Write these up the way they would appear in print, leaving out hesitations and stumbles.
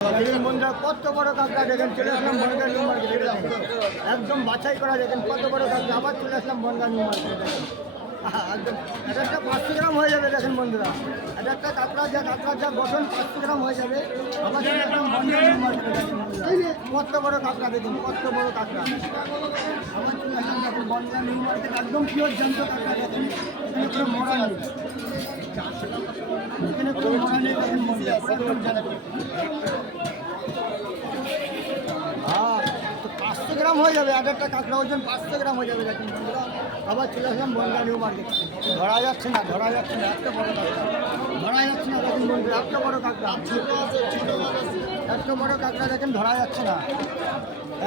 বন্ধুরা কত বড় কাঁকড়া দেখেন, চলে আসলাম বনগাঁ নিউ মার্কেটে। একদম বাছাই করা, দেখেন কত বড় কাঁকড়া। আবার চলে আসলাম বনগাঁ নিউ মার্কেটে। একদম এটা একটা 500 গ্রাম হয়ে যাবে। দেখেন বন্ধুরা, এটা একটা কাঁকড়া যা গঠন 500 গ্রাম হয়ে যাবে। আবার চলে আসলাম বনগাঁ নিউ মার্কেটে। দেখেন কত বড় কাঁকড়া, দেখুন কত বড় কাঁকড়া। আবার চলে আসলাম দেখুন বনগাঁ নিউ মার্কেট, একদম পিওর জ্যান্ত কাঁকড়া। দেখেন এখানে কোনো মরা নেই, এখানে কোনো মরা নেই। দেখেন বন্ধুরা একদম জ্যান্ত। 500 গ্রাম হয়ে যাবে। একটা কাঁকড়া ওজন 500 গ্রাম হয়ে যাবে। দেখেন বন্ধুরা, আবার চলে আসলাম বনগাঁ নিউ মার্কেট। ধরা যাচ্ছে না, এত বড় কাঁকড়া ধরা যাচ্ছে না। দেখেন বন্ধুরা এত বড় কাঁকড়া, এত বড় কাঁকড়া দেখেন ধরা যাচ্ছে না।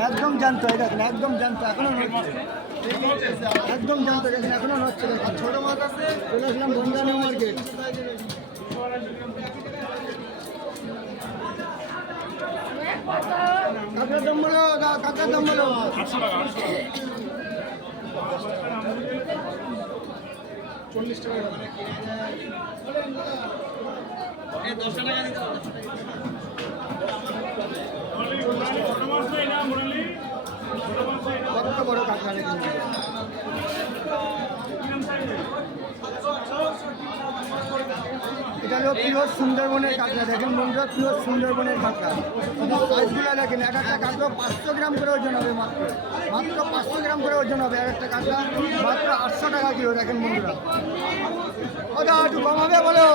একদম জ্যান্ত, এই দেখেন একদম জ্যান্ত, এখনো নড়ছে, একদম জ্যান্ত। দেখেন এখনো নড়ছে। দেখেন ছোটো মাছ আছে। চলে আসলাম বনগাঁ নিউ মার্কেট। কাঁকড়ার দাম বলো, কাঁকড়ার দাম বলো। 800 টাকা। 40 টাকা। 10 টাকা দিতে হবে। কত বড় কাঁকড়া দেখুন। এটা হলো পিওর সুন্দরবনের কাঁকড়া। দেখেন বন্ধুরা পিওর সুন্দরবনের কাঁকড়া। সাইজগুলো দেখেন, একটা কাঁকড়া 500 গ্রাম করে ওজন হবে। মাত্র 500 গ্রাম করে ওজন হবে। আর একটা কাঁকড়া মাত্র 800 টাকা কিলো। দেখেন বন্ধুরা, ওটা একটু কমাবে বলো।